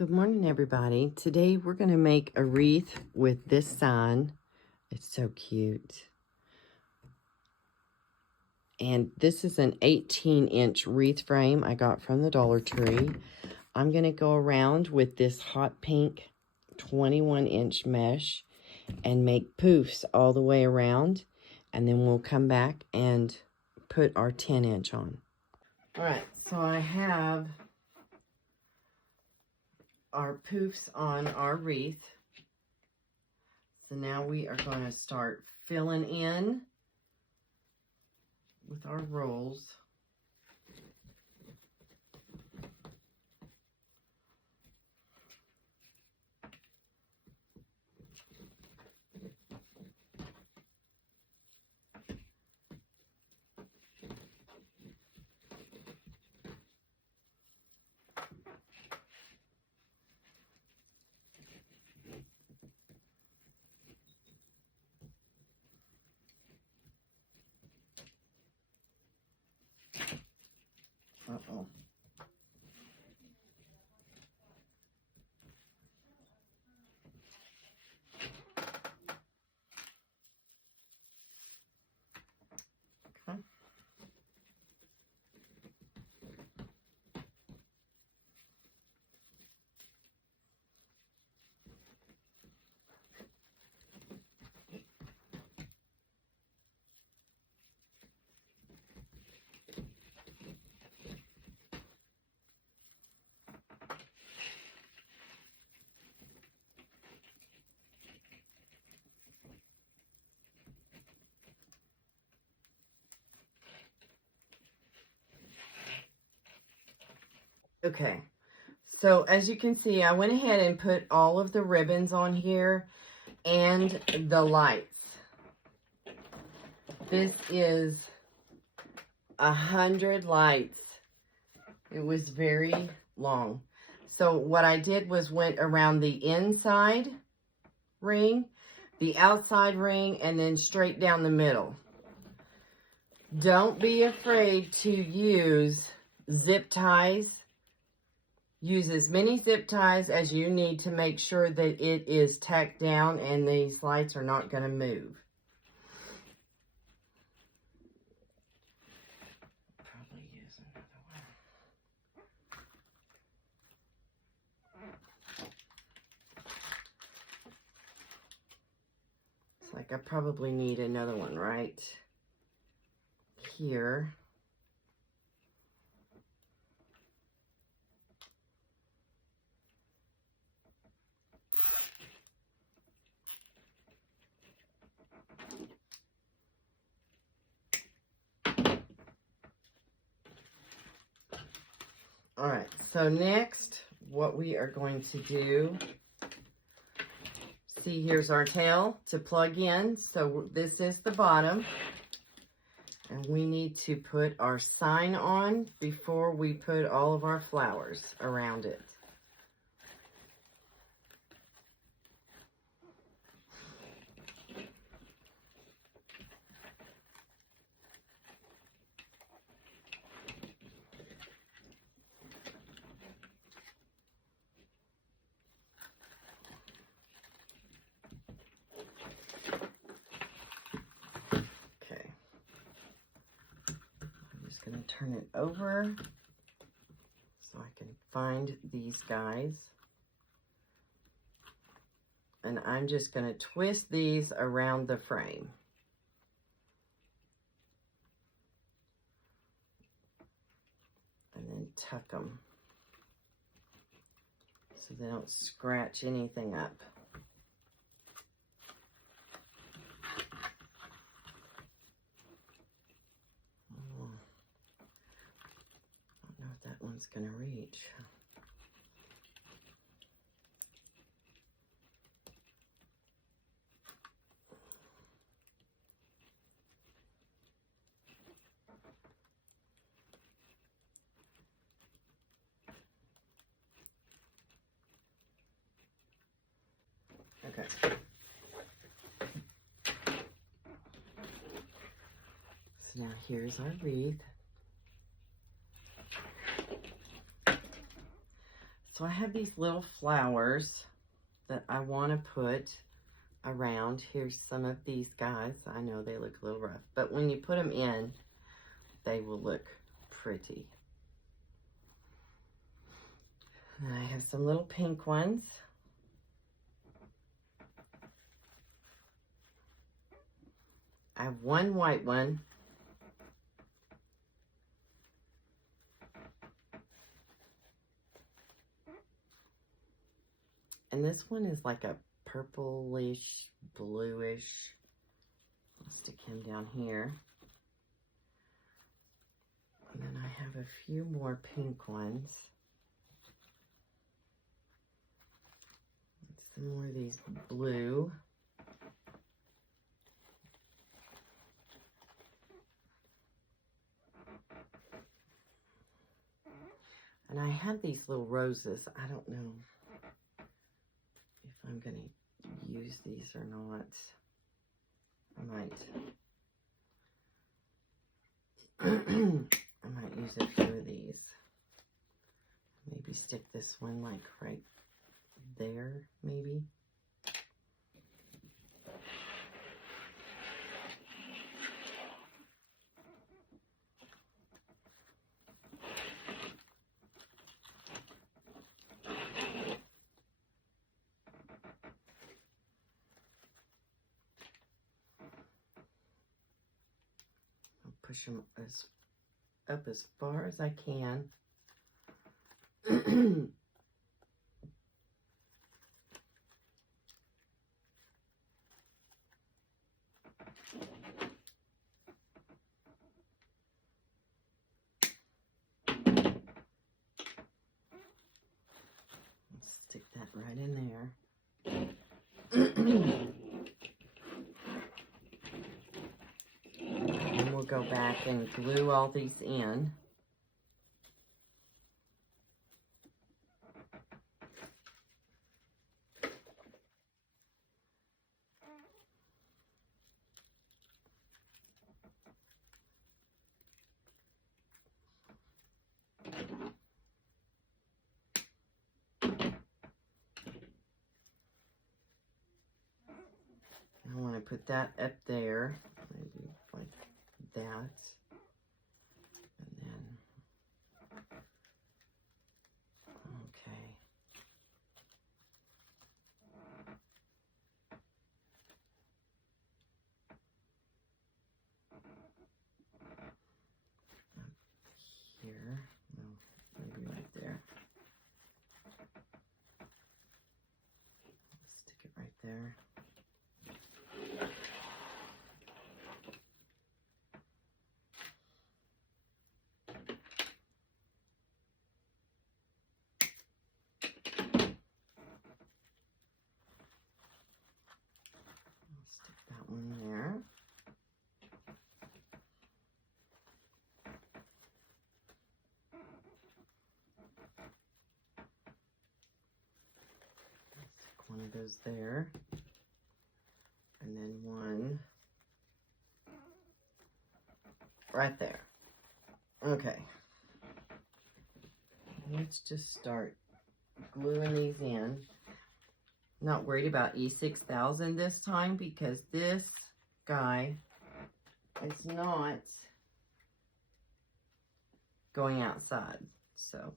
Good morning, everybody. Today we're going to make a wreath with this sign. It's so cute. And this is an 18-inch wreath frame I got from the Dollar Tree. I'm going to go around with this hot pink 21-inch mesh and make poofs all the way around. And then we'll come back and put our 10-inch on. All right, so I have our poofs on our wreath. So now we are going to start filling in with our rolls. Uh-oh. Okay. Okay, so as you can see, I went ahead and put all of the ribbons on here and the lights. This is 100 lights. It was very long. So what I did was went around the inside ring, the outside ring, and then straight down the middle. Don't be afraid to use zip ties. Use as many zip ties as you need to make sure that it is tacked down and these lights are not going to move. Probably use another one. It's like I probably need another one right here. All right, so next, what we are going to do, see, here's our tail to plug in. So this is the bottom. And we need to put our sign on before we put all of our flowers around it. Going to turn it over so I can find these guys. And I'm just going to twist these around the frame. And then tuck them so they don't scratch anything up. That one's gonna reach. Okay. So now here's our wreath. So I have these little flowers that I want to put around. Here's some of these guys. I know they look a little rough, but when you put them in, they will look pretty. And I have some little pink ones. I have one white one. And this one is like a purplish, bluish. I'll stick him down here. And then I have a few more pink ones. Some more of these blue. And I had these little roses. I don't know if I'm going to use these or not. I might. I might use a few of these. Maybe stick this one like right there, maybe. Push them up as far as I can. Stick that right in there. And we'll go back and glue all these in. I want to put that up there, maybe like that. And then, okay. Up here, no, maybe right there. Stick it right there. One there. Stick one of those there. And then one right there. Okay. Let's just start gluing these in. Not worried about E6000 this time because this guy is not going outside. So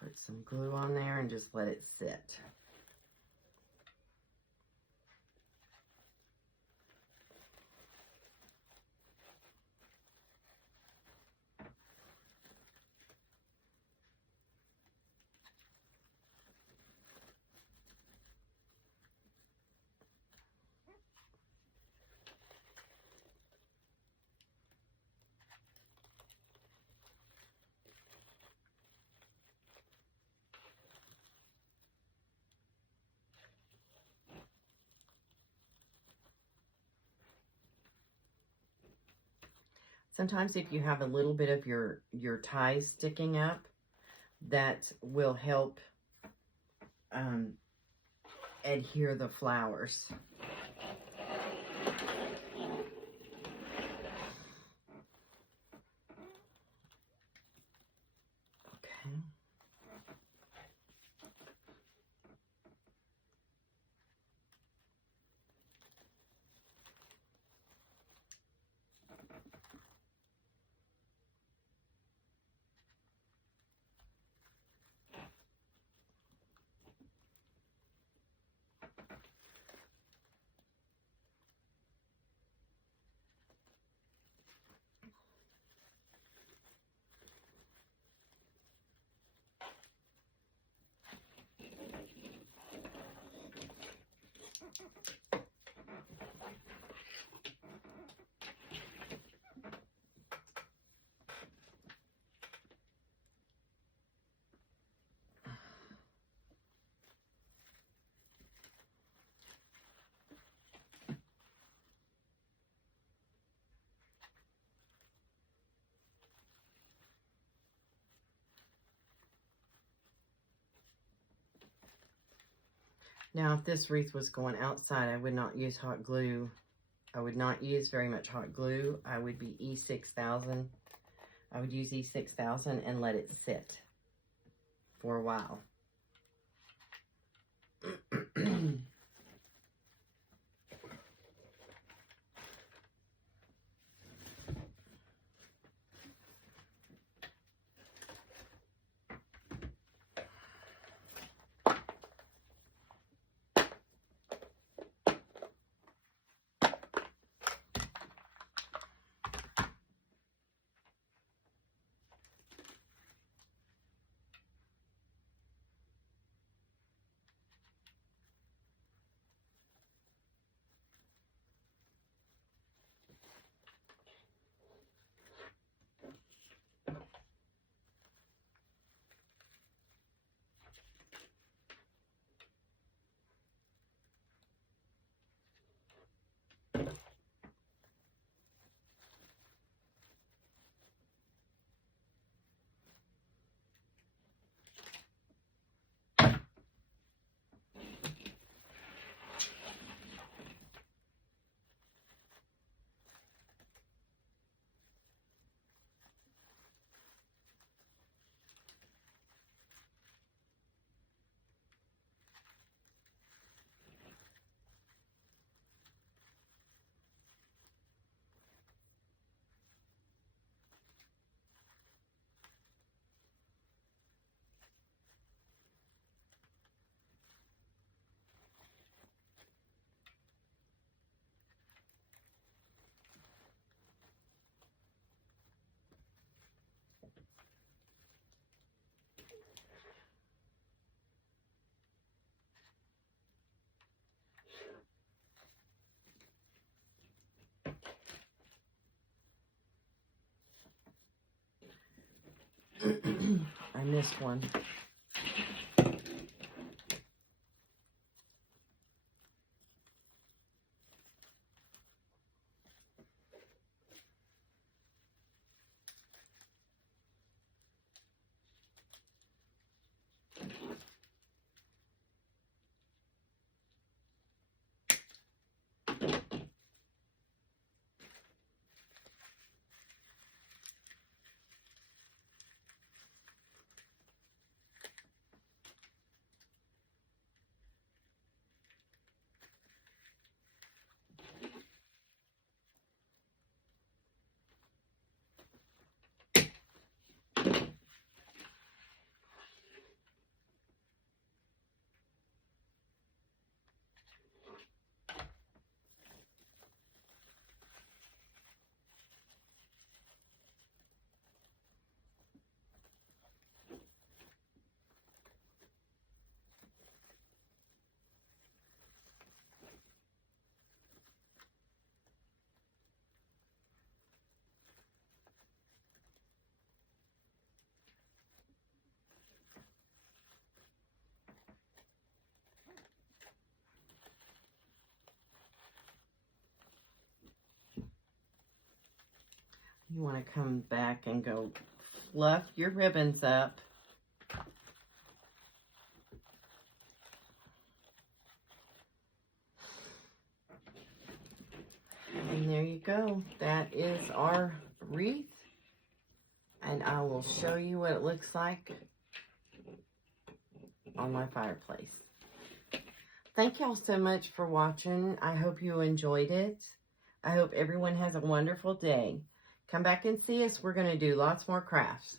put some glue on there and just let it sit. Sometimes if you have a little bit of your ties sticking up, that will help adhere the flowers. Now, if this wreath was going outside, I would not use hot glue. I would not use very much hot glue. I would be E6000. I would use E6000 and let it sit for a while. I missed one. You want to come back and go fluff your ribbons up. And there you go. That is our wreath. And I will show you what it looks like on my fireplace. Thank y'all so much for watching. I hope you enjoyed it. I hope everyone has a wonderful day. Come back and see us. We're going to do lots more crafts.